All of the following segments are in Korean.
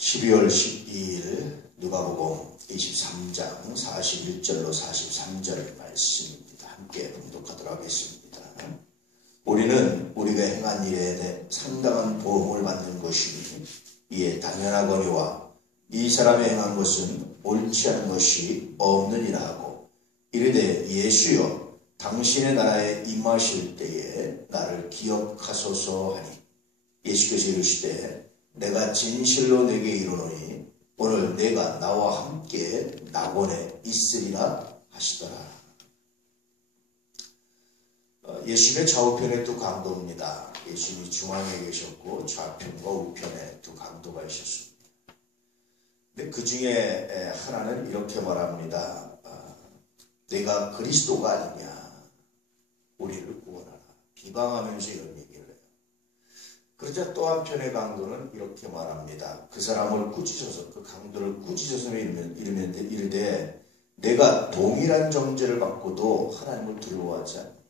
12월 12일 누가복음 23장 41절로 43절 말씀입니다. 함께 봉독하도록 하겠습니다. 우리는 우리가 행한 일에 대해 상당한 보응을 받는 것이니 이에 당연하거니와 이 사람이 행한 것은 옳지 않은 것이 없느니라 하고 이르되 예수여 당신의 나라에 임하실 때에 나를 기억하소서 하니 예수께서 이르시되 내가 진실로 내게 이르노니 오늘 내가 나와 함께 낙원에 있으리라 하시더라. 예수님의 좌우편에 두 강도입니다. 예수님이 중앙에 계셨고 좌편과 우편에 두 강도가 있었습니다. 근데 그 중에 하나는 이렇게 말합니다. 내가 그리스도가 아니냐, 우리를 구원하라. 비방하면서 이런 얘기를 해요. 그러자 또 한편의 강도는 이렇게 말합니다. 그 사람을 꾸짖어서, 그 강도를 꾸짖어서 이르되 내가 동일한 정죄를 받고도 하나님을 두려워하지 않느냐.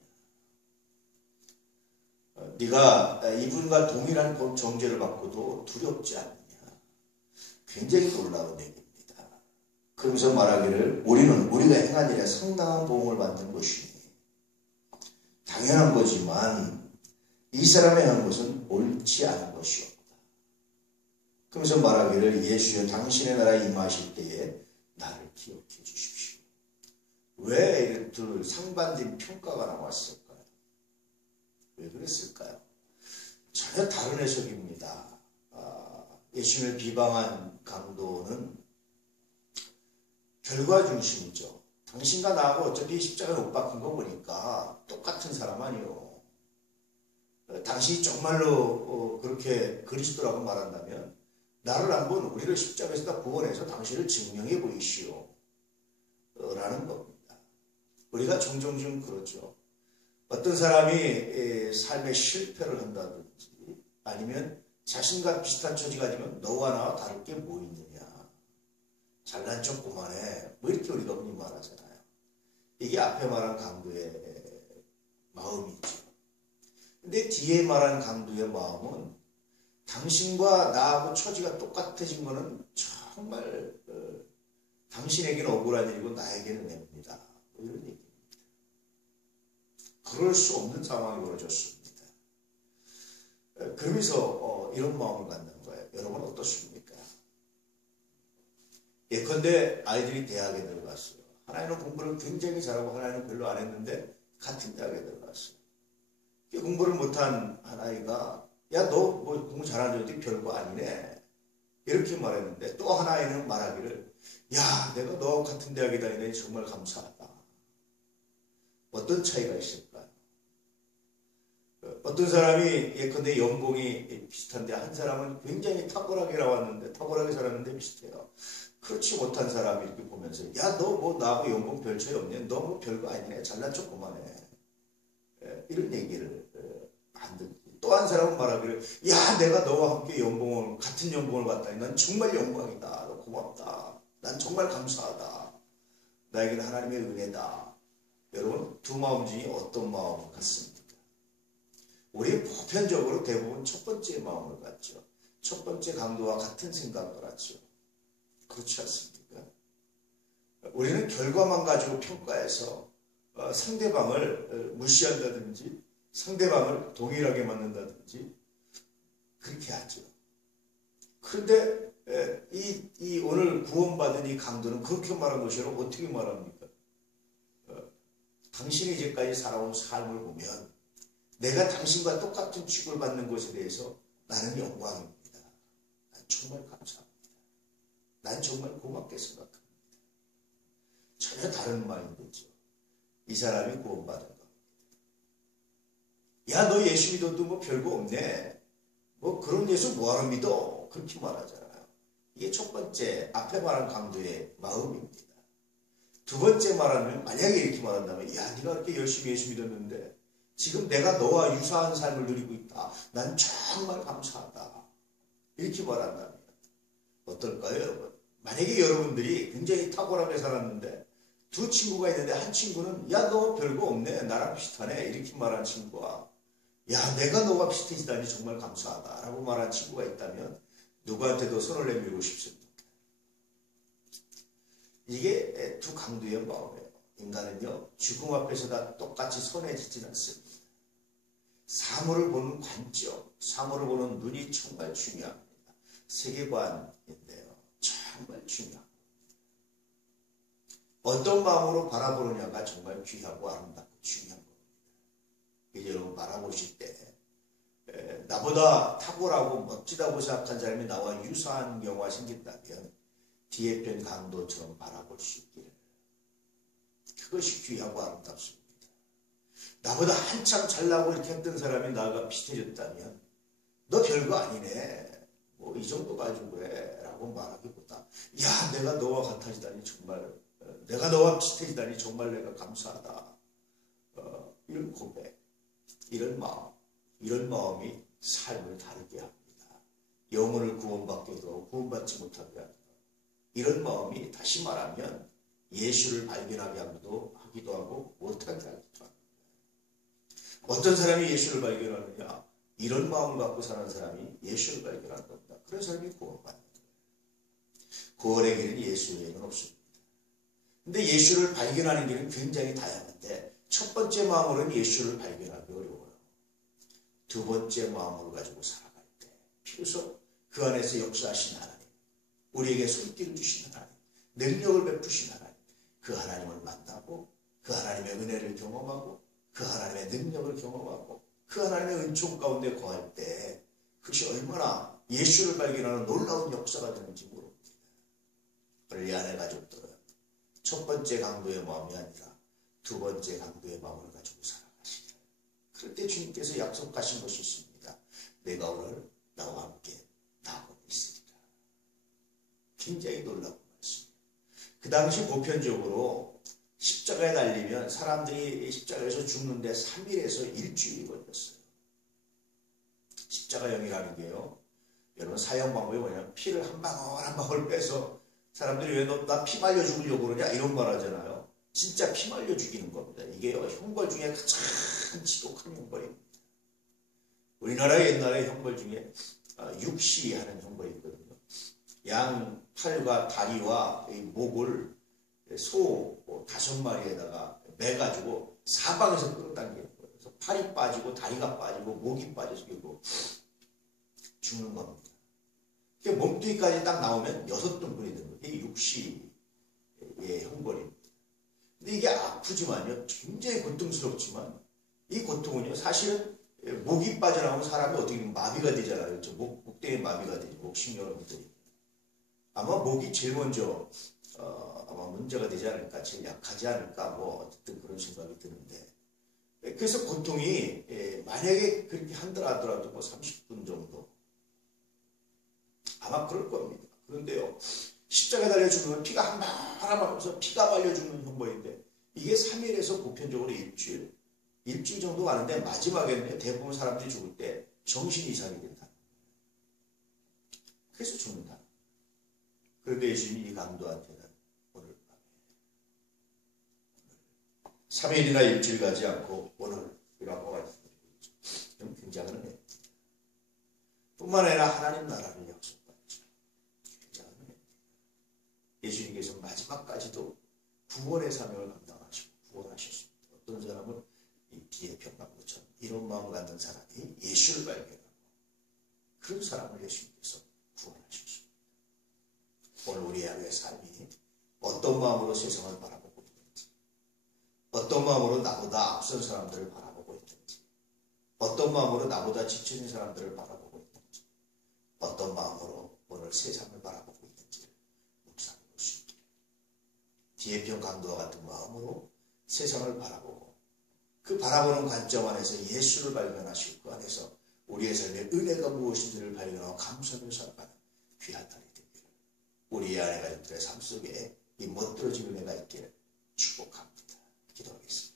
네가 이분과 동일한 정죄를 받고도 두렵지 않느냐. 굉장히 놀라운 얘기입니다. 그러면서 말하기를 우리는 우리가 행한 일에 상당한 보응을 받는 것이니 당연한 거지만 이 사람이 한 것은 옳지 않은 것이었다. 그러면서 말하기를 예수여 당신의 나라에 임하실 때에 나를 기억해 주십시오. 왜 이렇게 상반된 평가가 나왔을까요? 왜 그랬을까요? 전혀 다른 해석입니다. 예수님을 비방한 강도는 결과 중심이죠. 당신과 나하고 어차피 십자가에 못 박힌 거 보니까 똑같은 사람 아니요. 당신이 정말로 그렇게 그리스도라고 말한다면 나를 한번 우리를 십자가에서 구원해서 당신을 증명해 보이시오 라는 겁니다. 우리가 종종 좀 그렇죠. 어떤 사람이 삶에 실패를 한다든지 아니면 자신과 비슷한 처지 가지면 너와 나와 다를 게 뭐 있느냐, 잘난 척 그만해, 뭐 이렇게 우리가 흔히 말하잖아요. 이게 앞에 말한 강도의 마음이죠. 근데 뒤에 말한 강도의 마음은 당신과 나하고 처지가 똑같아진 거는 정말 당신에게는 억울한 일이고 나에게는 냅니다. 뭐 이런 얘기입니다. 그럴 수 없는 상황이 벌어졌습니다. 그러면서 이런 마음을 갖는 거예요. 여러분 어떻습니까? 예컨대 아이들이 대학에 들어갔어요. 하나는 공부를 굉장히 잘하고 하나는 별로 안 했는데 같은 대학에 들어갔어요. 공부를 못한 한 아이가 야 너 뭐 공부 잘하는 줄 별거 아니네 이렇게 말했는데 또 한 아이는 말하기를 야 내가 너하고 같은 대학에 다니니 정말 감사하다. 어떤 차이가 있을까요? 어떤 사람이 예컨대 연봉이 비슷한데 한 사람은 굉장히 탁월하게 나왔는데 탁월하게 살았는데 비슷해요. 그렇지 못한 사람이 이렇게 보면서 야 너 뭐 나하고 연봉 별 차이 없네, 너 뭐 별거 아니네, 잘난 척 그만해, 이런 얘기를 한든지 또 한 사람은 말하기를 야 내가 너와 함께 같은 연봉을 받다니 난 정말 영광이다, 너 고맙다, 난 정말 감사하다, 나에게는 하나님의 은혜다. 여러분 두 마음 중에 어떤 마음 같습니까? 우리 보편적으로 대부분 첫 번째 마음을 갖죠. 첫 번째 강도와 같은 생각을 갖죠. 그렇지 않습니까? 우리는 결과만 가지고 평가해서 상대방을 무시한다든지 상대방을 동일하게 만든다든지 그렇게 하죠. 그런데 이 오늘 구원받은 이 강도는 그렇게 말한 것이라고 어떻게 말합니까? 당신이 이제까지 살아온 삶을 보면 내가 당신과 똑같은 취급을 받는 것에 대해서 나는 영광입니다. 난 정말 감사합니다. 난 정말 고맙게 생각합니다. 전혀 다른 마인드죠. 이 사람이 구원받은 겁니다. 야 너 예수 믿어도 뭐 별거 없네, 뭐 그런 예수 뭐하러 믿어, 그렇게 말하잖아요. 이게 첫 번째 앞에 말한 강도의 마음입니다. 두 번째 말하면 만약에 이렇게 말한다면 야 네가 그렇게 열심히 예수 믿었는데 지금 내가 너와 유사한 삶을 누리고 있다, 난 정말 감사하다, 이렇게 말한다면 어떨까요 여러분? 만약에 여러분들이 굉장히 탁월하게 살았는데 두 친구가 있는데 한 친구는 야 너 별거 없네, 나랑 비슷하네, 이렇게 말한 친구와 야 내가 너와 비슷해지다니 정말 감사하다 라고 말한 친구가 있다면 누구한테도 손을 내밀고 싶습니다. 이게 두 강도의 마음이에요. 인간은요, 죽음 앞에서 다 똑같이 선해지진 않습니다. 사물을 보는 관점, 사물을 보는 눈이 정말 중요합니다. 세계관인데요, 정말 중요합니다. 어떤 마음으로 바라보느냐가 정말 귀하고 아름답고 중요한 겁니다. 이제 여러분 바라보실 때 나보다 탁월하고 멋지다고 생각한 사람이 나와 유사한 경우가 생긴다면 뒤에 편 강도처럼 바라볼 수 있기를. 그것이 귀하고 아름답습니다. 나보다 한참 잘나고 이렇게 했던 사람이 나가 비슷해졌다면 너 별거 아니네, 뭐 이 정도 가지고 해 라고 말하기보다, 야 내가 너와 같아지다니 정말, 내가 너와 비슷해지다니 정말 내가 감사하다, 이런 고백, 이런 마음이 삶을 다르게 합니다. 영혼을 구원받기도 구원받지 못하게 합니다. 이런 마음이 다시 말하면 예수를 발견하게 하기도 하고 못하게 하기도 합니다. 어떤 사람이 예수를 발견하느냐? 이런 마음을 갖고 사는 사람이 예수를 발견한 겁니다. 그런 사람이 구원받는 거예요. 구원의 길은 예수 외에는 없습니다. 근데 예수를 발견하는 길은 굉장히 다양한데 첫 번째 마음으로는 예수를 발견하기 어려워요. 두 번째 마음을 가지고 살아갈 때 비로소 그 안에서 역사하신 하나님, 우리에게 손길을 주신 하나님, 능력을 베푸신 하나님, 그 하나님을 만나고 그 하나님의 은혜를 경험하고 그 하나님의 능력을 경험하고 그 하나님의 은총 가운데 거할 때 그것이 얼마나 예수를 발견하는 놀라운 역사가 되는지 모릅니다. 오늘 이 안의 가족들은 첫 번째 강도의 마음이 아니라 두 번째 강도의 마음을 가지고 살아가시기를. 그럴 때 주님께서 약속하신 것이 있습니다. 내가 오늘 나와 함께 나하고 있으리라. 굉장히 놀라운 말씀입니다. 그 당시 보편적으로 십자가에 달리면 사람들이 십자가에서 죽는데 3일에서 일주일이 걸렸어요. 십자가형이라는 게요, 여러분 사형 방법이 뭐냐면 피를 한 방울 한 방울 빼서, 사람들이 왜 너 나 피 말려 죽으려고 그러냐 이런 말 하잖아요. 진짜 피 말려 죽이는 겁니다. 이게요, 형벌 중에 가장 지독한 형벌입니다. 우리나라의 옛날에 형벌 중에 육시하는 형벌이 있거든요. 양 팔과 다리와 이 목을 소 5마리에다가 매가지고 사방에서 끌어당기는 거예요. 그래서 팔이 빠지고 다리가 빠지고 목이 빠져서 결국 죽는 겁니다. 몸뚱이까지 딱 나오면 6등분이 되는 거예요. 이게 육시의 형벌입니다. 근데 이게 아프지만요, 굉장히 고통스럽지만 이 고통은요, 사실은 목이 빠져나오면 사람이 어떻게 보면 마비가 되잖아요. 그렇죠? 목대에 마비가 되죠. 목신경을 못 되니까. 아마 목이 제일 먼저 아마 문제가 되지 않을까, 제일 약하지 않을까, 뭐 어쨌든 그런 생각이 드는데, 그래서 고통이 만약에 그렇게 하더라도 뭐 30분 정도 아마 그럴 겁니다. 그런데요, 십자가에 달려 죽으면 피가 한 방 하면서 피가 말려 죽는 형벌인데 이게 3일에서 보편적으로 일주일 정도 가는데 마지막에는 대부분 사람들이 죽을 때 정신 이상이 된다. 그래서 죽는다. 그런데 예수님이 이 강도한테는 오늘 밤에 3일이나 일주일 가지 않고 오늘이라고 말씀드리고 있죠. 좀 굉장한 은혜입니다. 뿐만 아니라 하나님 나라를 약속받죠. 굉장한 은혜입니다. 예수님께서 마지막까지도 구원의 사명을 감당하시고 구원하셨습니다. 어떤 사람은 이 뒤에 평강도처럼 이런 마음을 갖는 사람이 예수를 발견하고 그런 사람을 예수님께서 구원하셨습니다. 오늘 우리의 삶이 어떤 마음으로 세상을 바라보고 있는지, 어떤 마음으로 나보다 앞선 사람들을 바라보고 있는지, 어떤 마음으로 나보다 지쳐진 사람들을 바라보고 있는지, 어떤 마음으로 오늘 세상을 바라보고 있는지를 묵상해 볼 수 있기를. 뒤에편 강도와 같은 마음으로 세상을 바라보고 그 바라보는 관점 안에서 예수를 발견하시고 그 안에서 우리의 삶의 은혜가 무엇인지를 발견하고 감사하며 살아가는 귀한 날이 되기를, 우리의 아내 가족들의 삶 속에 이 멋들어진 은혜가 있기를 축복합니다. 기도하겠습니다.